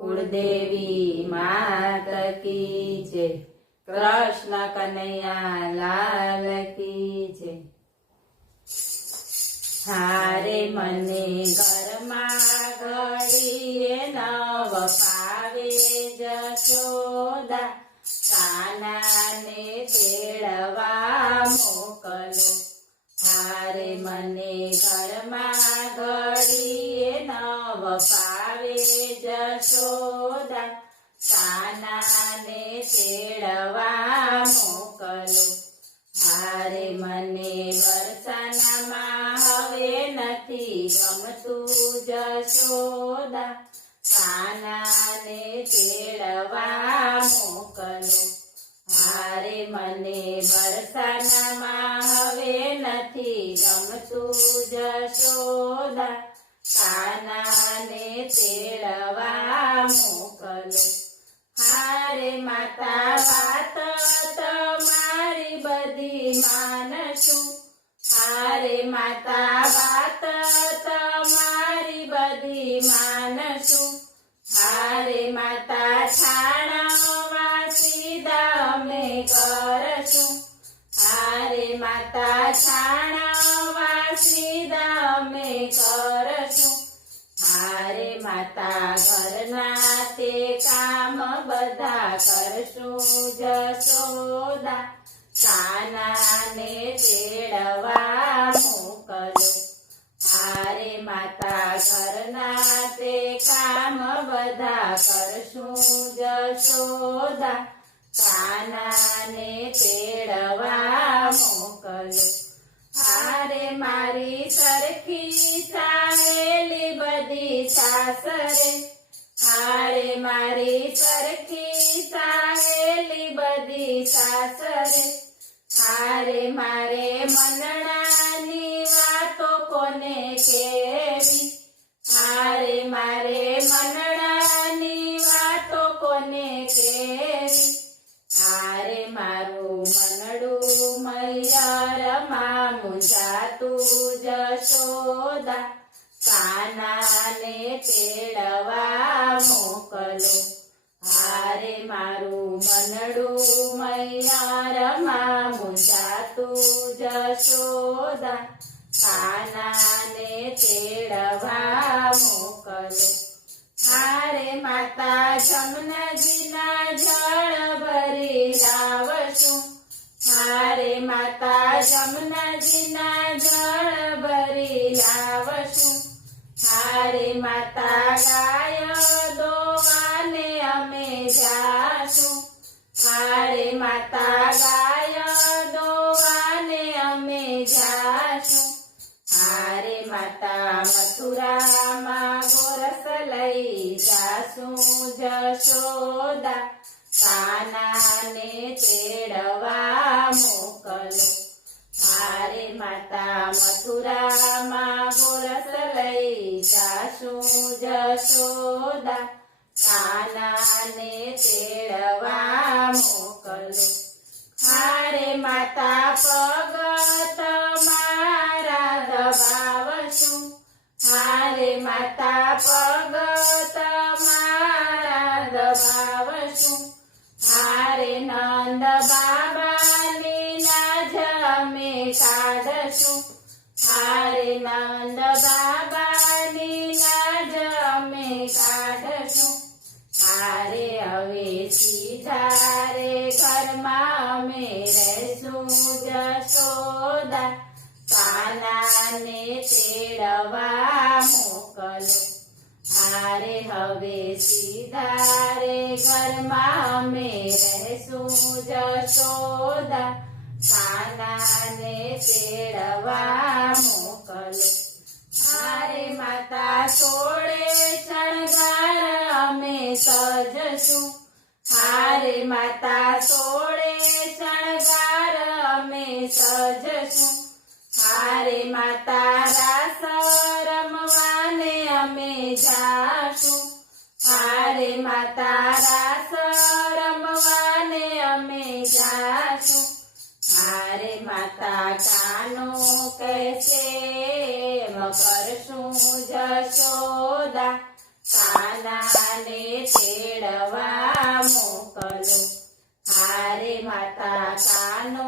कुलदेवी मात की जय। कृष्ण कन्हैया लाल की जय। हारे मने घरमा घड़ीए नव पावे जशोदा, कानाने तेड़वा मोकलो। हारे मने घरमा घड़ीए नव पावे जशोदा, कानाने तेड़वा मोकलो। हारे मने वरसानामां हवे नथी गमतुं जशोदा, कानाने तेड़वा मोकलो। हारे मने वरसानामां हवे नथी गमतुं जशोदा, कानाने तेड़वा मोकलो। हारे माता वात तमारी बधी मानशुं, हारे माता वात तमारी बधी मानशुं। हारे माता छाणवा सीधा अमे करशुं, हारे माता छाणवा सीधा अमे करशुं। हारे माता घरना ते काम बधा करशुं जशोदा, कानाने तेड़वा मोकलो। हारे माता घरना ते काम बधा करशुं जशोदा, कानाने तेड़वा मोकलो। हारे मारी सरखी साहेली बधी सासरे, हारे मारी सरखी साहेली बधी सासरे। हारे मारे मनणानी वातो कोने केवी, हारे मारे मनणानी वातो कोने केवी। हारे मारू मनडू मैयारमा मुंजातु जशोदा, कानाने तेड़वा मोकलो। हारे मारू मनडू मैयारमा मुंजातु जशोदा, कानाने तेड़वा मोकलो। हारे माता जमुनाजीना जळ भरी लावशुं, हारे माता जमुनाजीना जळ भरी लावशुं। हारे माता गाय दोवाने अमे जाशुं, हारे माता गाय दोवाने अमे जाशुं। हारे माता मथुरामां गोरस लई जाशुं जशोदा, कानाने तेड़वा मोकलो। हारे माता मथुरामां गोरस लई जाशुं जशोदा, कानाने तेड़वा मोकलो। हारे माता पग तमारा दबावशुं, हारे माता पग तमारा दबावशुं। हारे नंद बाबानी लाज अमे काढशुं, हारे नंद बाबानी लाज अमे काढशुं। हारे हवे सीधा रे घरमां अमे रहेशुं जशोदा, कानाने तेड़वा मोकलो। हारे हवे सीधा रे घरमां अमे रहेशुं जशोदा, कानाने तेड़वा मोकलो। हारे माता सोळे शणगार अमे सजशुं, हारे माता सोळे शणगार अमे सजशुं। हारे माता रास रमवाने अमे जाशुं, हारे माता रास रमवाने अमे जाशुं। हारे माता कानो कैसे करशुं जशोदा, कानाने મોકલો. હારે માતા કાનો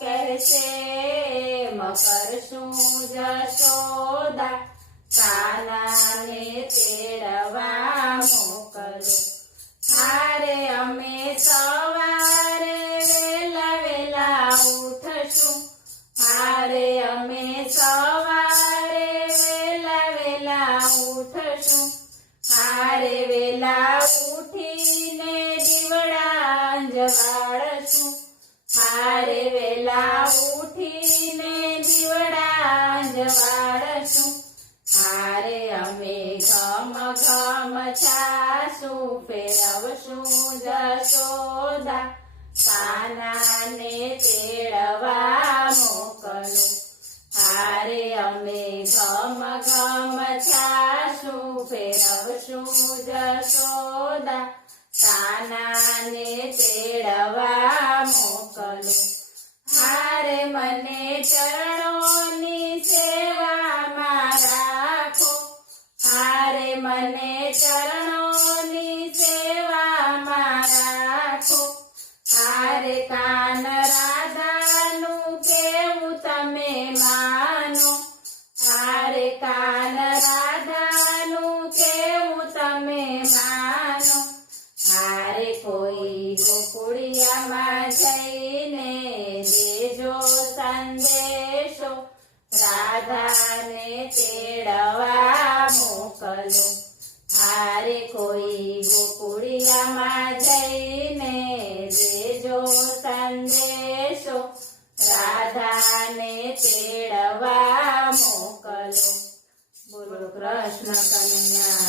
કહેશે કરશું જશોદા, કાનાને તેડવા મોકલો. હારે અમે સવારે વેલા વેલા ઉઠશું, હારે અમે સવારે વેલા વેલા ઉઠશું, હારે વેલા ઉઠીને દીવડા અંજવાળશું, હારે વેલા ઉઠીને દીવડા અંજવાળશું. હારે અમે ઘમ ઘમ છાસુ ફેરવશું જશોદા, કાનાને તેડવા મોકલો. હારે અમે ઘમ ઘમ છાસુ ફેરવશું જશોદા, કાનાને તેડવા મોકલો. હારે મને ચરણોની સેવામાં રાખો, હારે મને ચરણોની સેવામાં રાખો. હારે કાન રાધાનું કેવું તમે માનો, હારે કાન રાધાનું કેવું તમે માનો. હારે કોઈ ગોકુળિયામાં જઈને દેજો સંદેશો, રાધાને તેડવા મોકલો. હારે કોઈ ગોકુળિયામાં જઈને દેજો સંદેશો, રાધાને તેડવા મોકલો. બોલો કૃષ્ણ કનૈયા